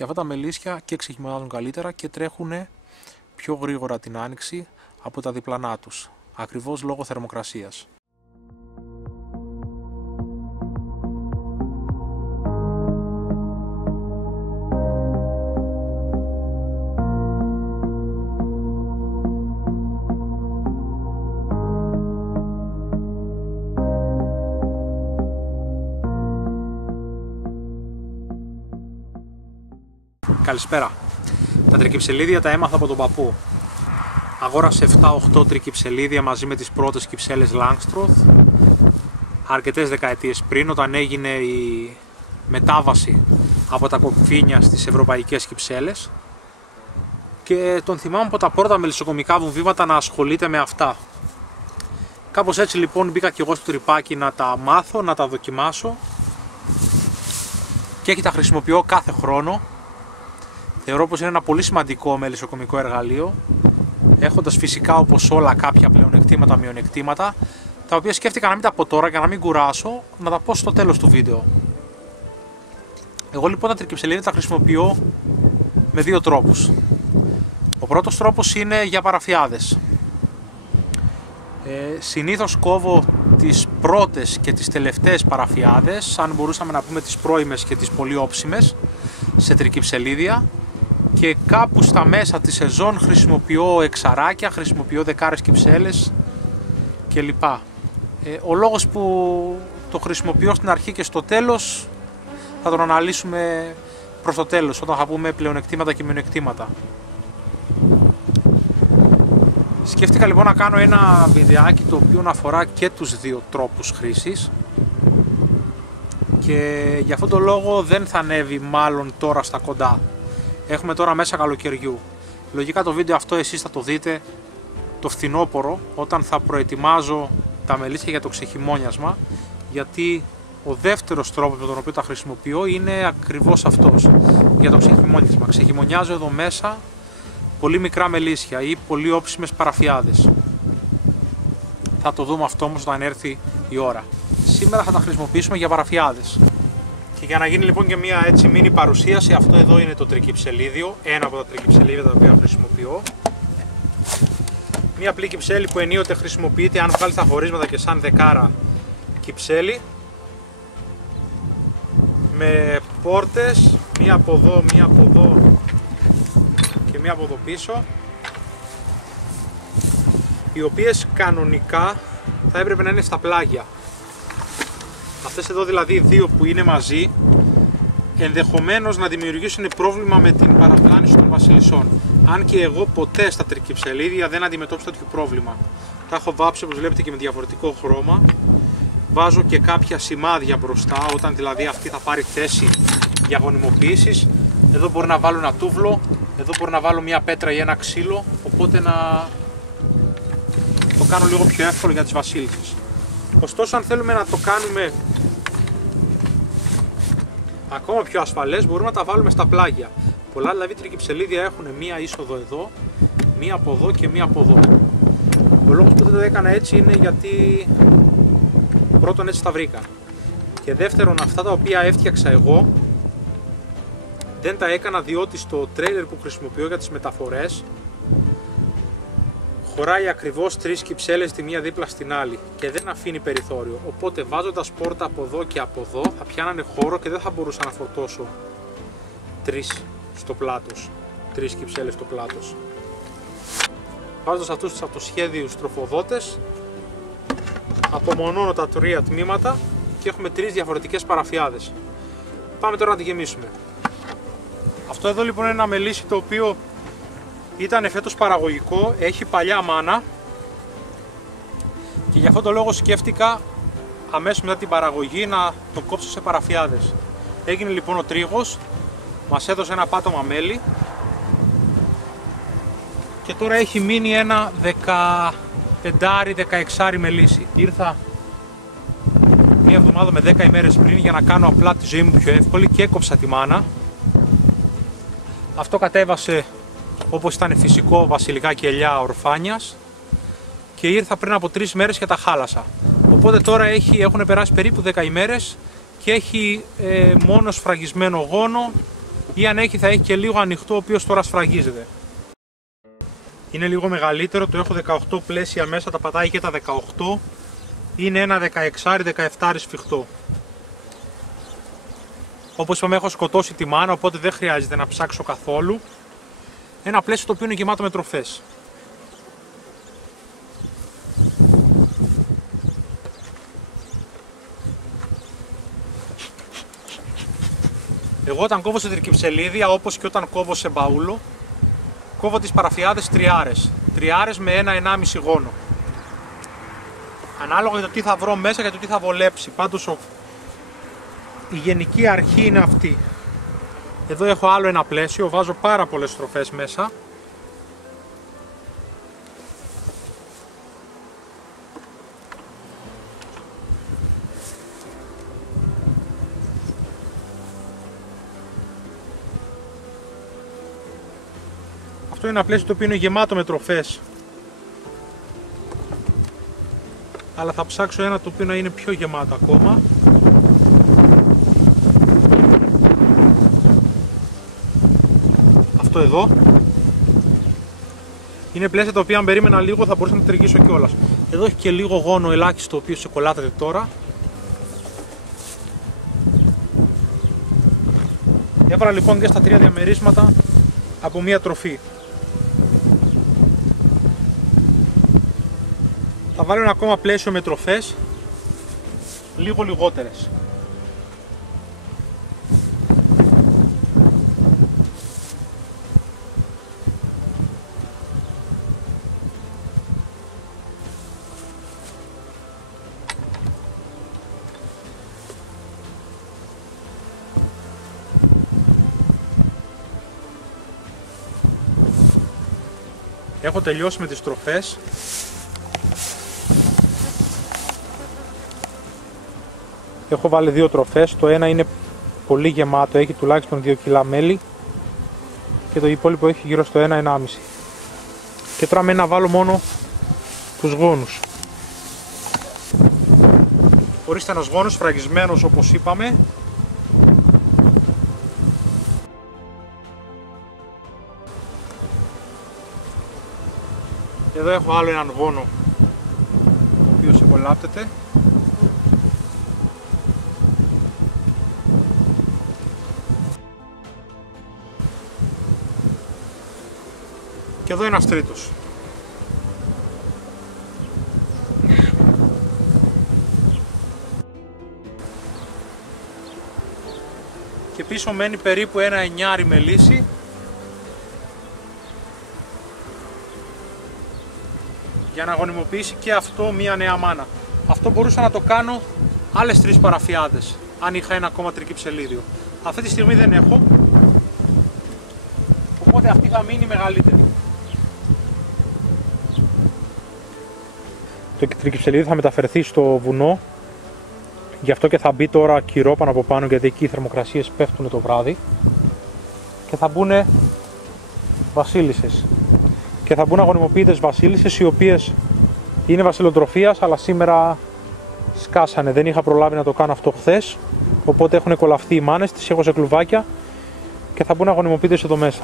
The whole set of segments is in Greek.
και αυτά τα μελίσια και ξεχυμονιάζουν καλύτερα και τρέχουν πιο γρήγορα την άνοιξη από τα διπλανά τους, ακριβώς λόγω θερμοκρασίας. Καλησπέρα. Τα τρικυψελίδια τα έμαθα από τον παππού. Αγόρασε 7-8 τρικυψελίδια μαζί με τις πρώτες κυψέλες Langstroth αρκετές δεκαετίες πριν, όταν έγινε η μετάβαση από τα κοκφίνια στις ευρωπαϊκές κυψέλες, και τον θυμάμαι από τα πρώτα μελισσοκομικά βομβήματα να ασχολείται με αυτά. Κάπως έτσι λοιπόν μπήκα και εγώ στο τρυπάκι να τα μάθω, να τα δοκιμάσω, και τα χρησιμοποιώ κάθε χρόνο. Θεωρώ πως είναι ένα πολύ σημαντικό μελισσοκομικό εργαλείο, έχοντας φυσικά όπως όλα κάποια πλεονεκτήματα, μειονεκτήματα, τα οποία σκέφτηκα να μην τα πω τώρα για να μην κουράσω, να τα πω στο τέλος του βίντεο. Εγώ λοιπόν τα τρικυψελίδια τα χρησιμοποιώ με δύο τρόπους. Ο πρώτος τρόπος είναι για παραφιάδες. Συνήθως κόβω τις πρώτες και τις τελευταίες παραφιάδες, αν μπορούσαμε να πούμε τις πρώιμες και τις πολύ όψιμες, σε τρικυψελίδια, και κάπου στα μέσα της σεζόν χρησιμοποιώ εξαράκια, χρησιμοποιώ δεκάρες κυψέλες κλπ. Ο λόγος που το χρησιμοποιώ στην αρχή και στο τέλος θα τον αναλύσουμε προς το τέλος, όταν θα πούμε πλεονεκτήματα και μειονεκτήματα. Σκέφτηκα λοιπόν να κάνω ένα βιντεάκι το οποίο να αφορά και τους δύο τρόπους χρήσης, και για αυτόν τον λόγο δεν θα ανέβει μάλλον τώρα στα κοντά. Έχουμε τώρα μέσα καλοκαιριού. Λογικά το βίντεο αυτό εσείς θα το δείτε το φθινόπωρο, όταν θα προετοιμάζω τα μελίσια για το ξεχειμώνιασμα, γιατί ο δεύτερος τρόπος με τον οποίο τα χρησιμοποιώ είναι ακριβώς αυτός, για το ξεχειμώνιασμα. Ξεχειμωνιάζω εδώ μέσα πολύ μικρά μελίσια ή πολύ όψιμες παραφιάδες. Θα το δούμε αυτό όμως όταν έρθει η ώρα. Σήμερα θα τα χρησιμοποιήσουμε για παραφιάδες. Και για να γίνει λοιπόν και μια έτσι μίνι παρουσίαση, αυτό εδώ είναι το τρικυψελίδιο, ένα από τα τρικυψελίδια τα οποία χρησιμοποιώ. Μια απλή κυψέλη που ενίοτε χρησιμοποιείται αν βγάλει τα χωρίσματα και σαν δεκάρα κυψέλη, με πόρτες, μία από εδώ, μία από εδώ και μία από εδώ πίσω, οι οποίες κανονικά θα έπρεπε να είναι στα πλάγια. Αυτές εδώ δηλαδή δύο που είναι μαζί, ενδεχομένως να δημιουργήσουν πρόβλημα με την παραπλάνηση των βασιλισσών. Αν και εγώ ποτέ στα τρικυψελίδια δεν αντιμετώπισα τέτοιο πρόβλημα. Τα έχω βάψει όπως βλέπετε και με διαφορετικό χρώμα. Βάζω και κάποια σημάδια μπροστά, όταν δηλαδή αυτή θα πάρει θέση για γονιμοποίησης. Εδώ μπορεί να βάλω ένα τούβλο, εδώ μπορεί να βάλω μια πέτρα ή ένα ξύλο, οπότε να το κάνω λίγο πιο εύκολο για τις βασίλισσες. Ωστόσο, αν θέλουμε να το κάνουμε ακόμα πιο ασφαλές, μπορούμε να τα βάλουμε στα πλάγια. Πολλά δηλαδή τρικυψελίδια έχουν μία είσοδο εδώ, μία από εδώ και μία από εδώ. Ο λόγος που δεν το έκανα έτσι είναι γιατί πρώτον έτσι τα βρήκα, και δεύτερον αυτά τα οποία έφτιαξα εγώ δεν τα έκανα διότι στο τρέιλερ που χρησιμοποιώ για τις μεταφορές χωράει ακριβώς τρεις κυψέλες τη μία δίπλα στην άλλη και δεν αφήνει περιθώριο, οπότε βάζοντας πόρτα από εδώ και από εδώ θα πιάνανε χώρο και δεν θα μπορούσα να φορτώσω τρεις στο πλάτος, τρεις κυψέλες στο πλάτος. Βάζοντας αυτούς τους αυτοσχέδιους τροφοδότες, απομονώνω τα τρία τμήματα και έχουμε τρεις διαφορετικές παραφιάδες. Πάμε τώρα να τη γεμίσουμε. Αυτό εδώ λοιπόν είναι ένα μελίσι το οποίο ήταν φέτος παραγωγικό, έχει παλιά μάνα, και γι' αυτόν τον λόγο σκέφτηκα αμέσως μετά την παραγωγή να το κόψω σε παραφιάδες. Έγινε λοιπόν ο τρίγος, μας έδωσε ένα πάτωμα μέλι και τώρα έχει μείνει ένα 15-16 μελίσι. Ήρθα μία εβδομάδα με 10 ημέρες πριν για να κάνω απλά τη ζωή μου πιο εύκολη και έκοψα τη μάνα. Αυτό κατέβασε όπως ήταν φυσικό βασιλικά και ελιά ορφάνιας και ήρθα πριν από 3 μέρες και τα χάλασα. Οπότε τώρα έχουν περάσει περίπου 10 ημέρες και έχει μόνο σφραγισμένο γόνο ή αν έχει θα έχει και λίγο ανοιχτό, ο οποίος τώρα σφραγίζεται. Είναι λίγο μεγαλύτερο, το έχω 18 πλαίσια μέσα, τα πατάει και τα 18. Είναι ένα 16-17 σφιχτό. Όπως είπαμε, έχω σκοτώσει τη μάνα, οπότε δεν χρειάζεται να ψάξω καθόλου. Ένα πλαίσιο το οποίο είναι γεμάτο με τροφές. Εγώ όταν κόβω σε τρικυψελίδια, όπως και όταν κόβω σε μπαούλο, κόβω τις παραφιάδες τριάρες. Τριάρες με 1-1,5 γόνο. Ανάλογα για το τι θα βρω μέσα και το τι θα βολέψει. Πάντως η γενική αρχή είναι αυτή. Εδώ έχω άλλο ένα πλαίσιο, βάζω πάρα πολλές τροφές μέσα. Αυτό είναι ένα πλαίσιο το οποίο είναι γεμάτο με τροφές. Αλλά θα ψάξω ένα το οποίο να είναι πιο γεμάτο ακόμα. Αυτό εδώ. Είναι πλαίσια τα οποία αν περίμενα λίγο θα μπορούσα να τριγγίσω κιόλας. Εδώ έχει και λίγο γόνο ελάχιστο, το οποίο ξεκολλάτεται τώρα. Έβαλα λοιπόν και στα τρία διαμερίσματα από μία τροφή. Θα βάλω ένα ακόμα πλαίσιο με τροφές, λίγο λιγότερες. Έχω τελειώσει με τις τροφές. Έχω βάλει δύο τροφές, το ένα είναι πολύ γεμάτο, έχει τουλάχιστον 2 κιλά μέλι και το υπόλοιπο έχει γύρω στο 1-1,5. Και τώρα μένει να βάλω μόνο τους γόνους. Ορίστε ένας γόνος φραγισμένος όπως είπαμε. Εδώ έχω άλλο έναν γόνο, ο οποίος εκολάπτεται. Και εδώ ένας τρίτος. Και πίσω μένει περίπου ένα 9 μελίσι. Για να γονιμοποιήσει και αυτό μία νέα μάνα. Αυτό μπορούσα να το κάνω άλλες 3 παραφιάδες, αν είχα ένα ακόμα τρικυψελίδιο. Αυτή τη στιγμή δεν έχω, οπότε αυτή θα μείνει μεγαλύτερη. Το τρικυψελίδι θα μεταφερθεί στο βουνό, γι' αυτό και θα μπει τώρα κυρόπανο από πάνω, γιατί εκεί οι θερμοκρασίες πέφτουν το βράδυ και θα μπουν βασίλισσες. Και θα μπουν αγωνιμοποιητές βασίλισσες, οι οποίες είναι βασιλοτροφίας, αλλά σήμερα σκάσανε. Δεν είχα προλάβει να το κάνω αυτό χθες, οπότε έχουν κολλαφθεί οι μάνες, τις έχω σε κλουβάκια και θα μπουν αγωνιμοποιητές εδώ μέσα.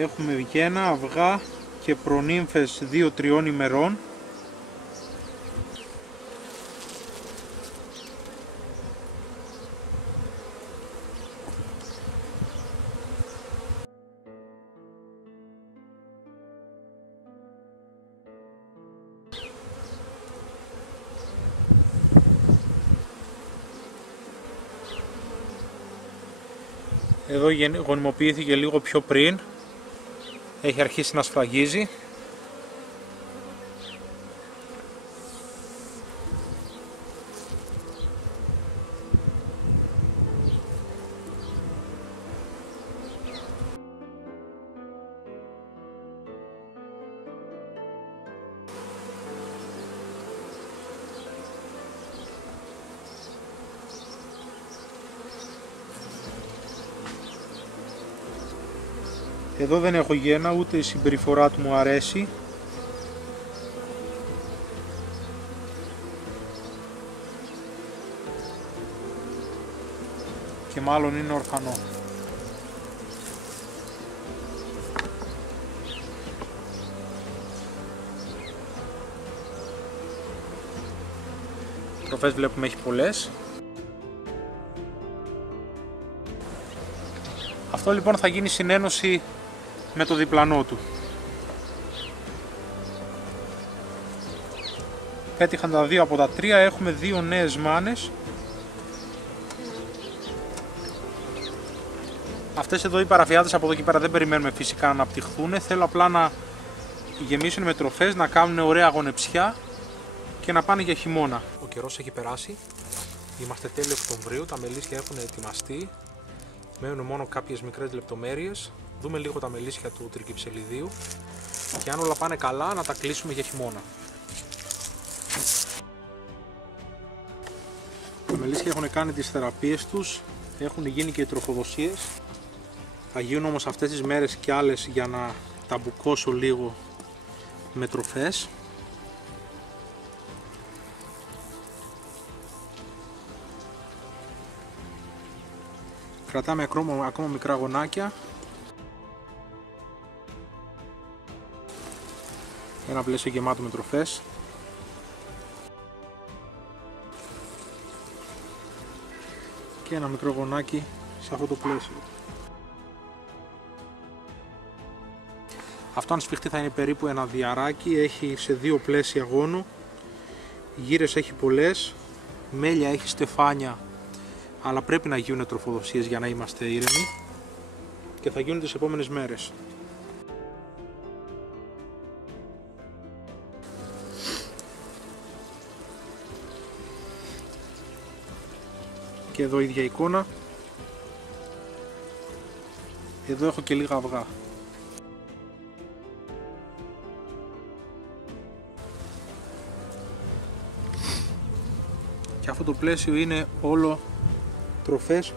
Έχουμε βγένα, αυγά και προνύμφες 2-3 ημερών. Εδώ γονιμοποιήθηκε λίγο πιο πριν. Έχει αρχίσει να σφραγίζει. Εδώ δεν έχω γένα, ούτε η συμπεριφορά του μου αρέσει. Και μάλλον είναι ορφανό. Τροφές βλέπουμε έχει πολλές. Αυτό λοιπόν θα γίνει συνένωση με το διπλανό του. Πέτυχαν τα 2 από τα 3, έχουμε 2 νέες μάνες. Αυτές εδώ οι παραφιάδες από εδώ και πέρα δεν περιμένουμε φυσικά να αναπτυχθούν. Θέλω απλά να γεμίσουν με τροφές, να κάνουν ωραία γονεψιά και να πάνε για χειμώνα. Ο καιρός έχει περάσει. Είμαστε τέλη Οκτωβρίου, τα μελίσια έχουν ετοιμαστεί. Μένουν μόνο κάποιες μικρές λεπτομέρειες. Δούμε λίγο τα μελίσια του τρικυψελιδίου και αν όλα πάνε καλά να τα κλείσουμε για χειμώνα. Τα μελίσια έχουν κάνει τις θεραπείες τους, έχουν γίνει και οι τροφοδοσίες. Θα γίνουν όμως αυτές τις μέρες και άλλες για να τα μπουκώσω λίγο με τροφές. Κρατάμε ακόμα μικρά γονάκια. Ένα πλαίσιο γεμάτο με τροφές. Και ένα μικρό γονάκι σε αυτό το πλαίσιο. Αυτό αν σφιχτεί θα είναι περίπου ένα διαράκι, έχει σε 2 πλαίσια γόνο. Γύρες έχει πολλές, μέλια έχει στεφάνια, αλλά πρέπει να γίνουν τροφοδοσίες για να είμαστε ήρεμοι και θα γίνουν τις επόμενες μέρες. Και εδώ ίδια εικόνα. Εδώ έχω και λίγα αυγά. Και αυτό το πλαίσιο είναι όλο τροφές.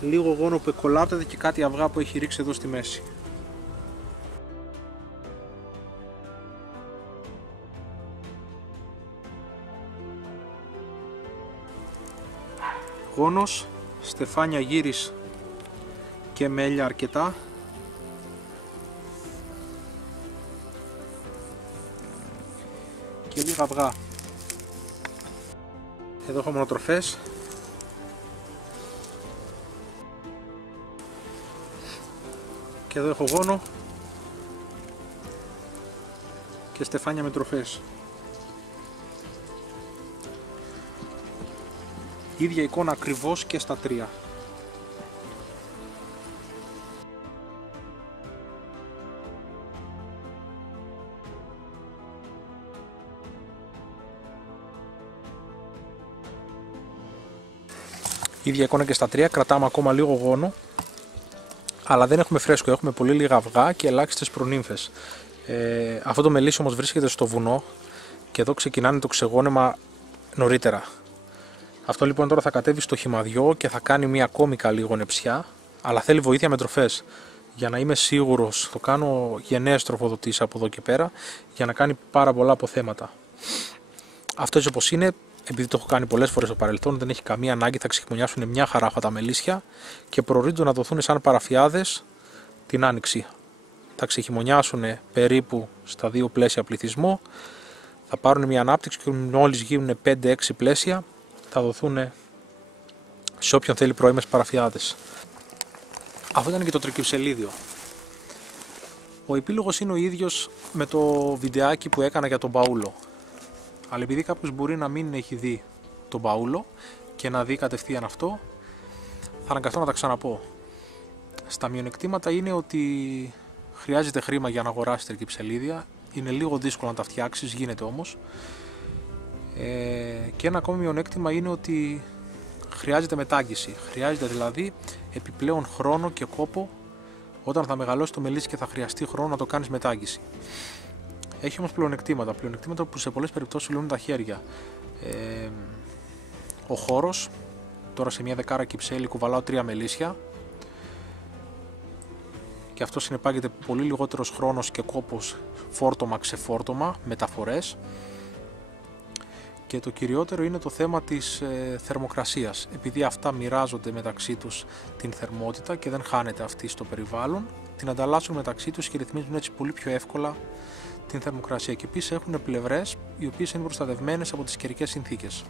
Λίγο γόνο που εκολάπτεται και κάτι αυγά που έχει ρίξει εδώ στη μέση. Γόνος, στεφάνια γύρις και μέλια αρκετά. Και λίγα αυγά. Εδώ έχω μονοτροφές. Και εδώ έχω γόνο και στεφάνια με τροφές. Ίδια εικόνα ακριβώς και στα 3. Ίδια εικόνα και στα 3, κρατάμε ακόμα λίγο γόνο, αλλά δεν έχουμε φρέσκο, έχουμε πολύ λίγα αυγά και ελάχιστες προνύμφες. Αυτό το μελίσι όμως βρίσκεται στο βουνό και εδώ ξεκινάνε το ξεγόνεμα νωρίτερα. Αυτό λοιπόν τώρα θα κατέβει στο χυμαδιό και θα κάνει μια ακόμη καλή γονεψιά, αλλά θέλει βοήθεια με τροφές. Για να είμαι σίγουρος, το κάνω γενναίες τροφοδοτήσεις από εδώ και πέρα, για να κάνει πάρα πολλά αποθέματα. Αυτό έτσι όπως είναι, επειδή το έχω κάνει πολλές φορές στο παρελθόν, δεν έχει καμία ανάγκη, θα ξεχειμονιάσουν μια χαρά αυτά τα μελίσια και προορίζονται να δοθούν σαν παραφιάδες την άνοιξη. Θα ξεχειμονιάσουν περίπου στα 2 πλαίσια πληθυσμό, θα πάρουν μια ανάπτυξη και μόλις γίνουν 5-6 πλαίσια, θα δοθούν σε όποιον θέλει πρώιμες παραφιάδες. Αυτό ήταν και το τρικυψελίδιο. Ο επίλογος είναι ο ίδιος με το βιντεάκι που έκανα για τον μπαούλο. Αλλά επειδή κάποιος μπορεί να μην έχει δει τον μπαούλο και να δει κατευθείαν αυτό, θα αναγκαστώ να τα ξαναπώ. Στα μειονεκτήματα είναι ότι χρειάζεται χρήμα για να αγοράσεις τρικυψελίδια. Είναι λίγο δύσκολο να τα φτιάξεις, γίνεται όμως. Και ένα ακόμη μειονέκτημα είναι ότι χρειάζεται μετάγγιση. Χρειάζεται δηλαδή επιπλέον χρόνο και κόπο όταν θα μεγαλώσει το μελίσι και θα χρειαστεί χρόνο να το κάνεις μετάγγιση. Έχει όμως πλεονεκτήματα. Πλεονεκτήματα που σε πολλές περιπτώσεις λύνουν τα χέρια. Ο χώρος. Τώρα σε μια 10 κυψέλη κουβαλάω 3 μελίσια. Και αυτό συνεπάγεται πολύ λιγότερος χρόνος και κόπος φόρτωμα ξεφόρτωμα, μεταφορές. Και το κυριότερο είναι το θέμα της θερμοκρασίας. Επειδή αυτά μοιράζονται μεταξύ τους την θερμότητα και δεν χάνεται αυτή στο περιβάλλον, την ανταλλάσσουν μεταξύ τους και ρυθμίζουν έτσι πολύ πιο εύκολα την θερμοκρασία. Και επίσης έχουν πλευρές οι οποίες είναι προστατευμένες από τις καιρικές συνθήκες.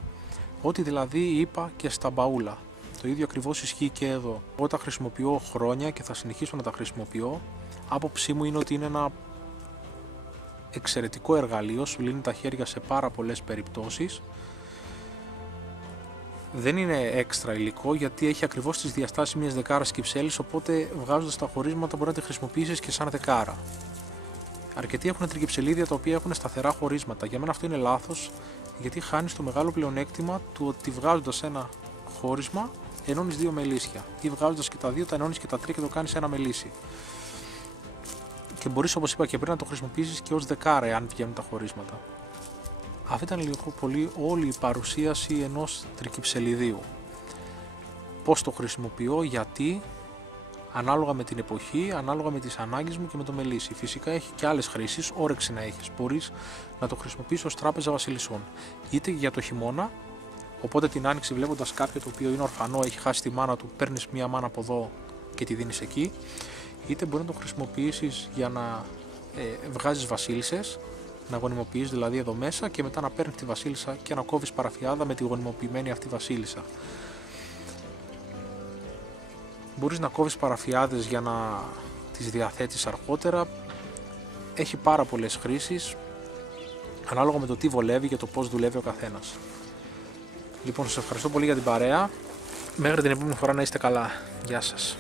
Ό,τι δηλαδή είπα και στα μπαούλα. Το ίδιο ακριβώς ισχύει και εδώ. Εγώ τα χρησιμοποιώ χρόνια και θα συνεχίσω να τα χρησιμοποιώ. Άποψή μου είναι ότι είναι ένα εξαιρετικό εργαλείο, σου λύνει τα χέρια σε πάρα πολλές περιπτώσεις. Δεν είναι έξτρα υλικό γιατί έχει ακριβώς τις διαστάσεις μιας δεκάρας κυψέλης, οπότε βγάζοντας τα χωρίσματα μπορεί να τη χρησιμοποιήσεις και σαν δεκάρα. Αρκετοί έχουν τρικυψελίδια τα οποία έχουν σταθερά χωρίσματα. Για μένα αυτό είναι λάθος, γιατί χάνεις το μεγάλο πλεονέκτημα του ότι βγάζοντας ένα χώρισμα ενώνεις 2 μελίσια, ή βγάζοντας και τα 2 τα ενώνεις και τα 3 και το κάνεις ένα μελίσι. Και μπορείς, όπως είπα και πριν, να το χρησιμοποιήσεις και ως δεκάρα εάν βγαίνουν τα χωρίσματα. Αυτή ήταν λίγο πολύ όλη η παρουσίαση ενός τρικυψελιδίου. Πώς το χρησιμοποιώ, γιατί, ανάλογα με την εποχή, ανάλογα με τις ανάγκες μου και με το μελίσι. Φυσικά έχει και άλλες χρήσεις, όρεξη να έχεις. Μπορείς να το χρησιμοποιήσεις ως τράπεζα βασιλισσών. Είτε για το χειμώνα, οπότε την άνοιξη βλέποντας κάποιο το οποίο είναι ορφανό, έχει χάσει τη μάνα του, παίρνεις μία μάνα από εδώ και τη δίνεις εκεί. Είτε μπορεί να το χρησιμοποιήσεις για να βγάζεις βασίλισσες, να γονιμοποιείς δηλαδή εδώ μέσα και μετά να παίρνεις τη βασίλισσα και να κόβεις παραφιάδα με τη γονιμοποιημένη αυτή βασίλισσα. Μπορείς να κόβεις παραφιάδες για να τις διαθέτεις αργότερα. Έχει πάρα πολλές χρήσεις, ανάλογα με το τι βολεύει και το πώς δουλεύει ο καθένας. Λοιπόν, σας ευχαριστώ πολύ για την παρέα. Μέχρι την επόμενη φορά να είστε καλά. Γεια σας.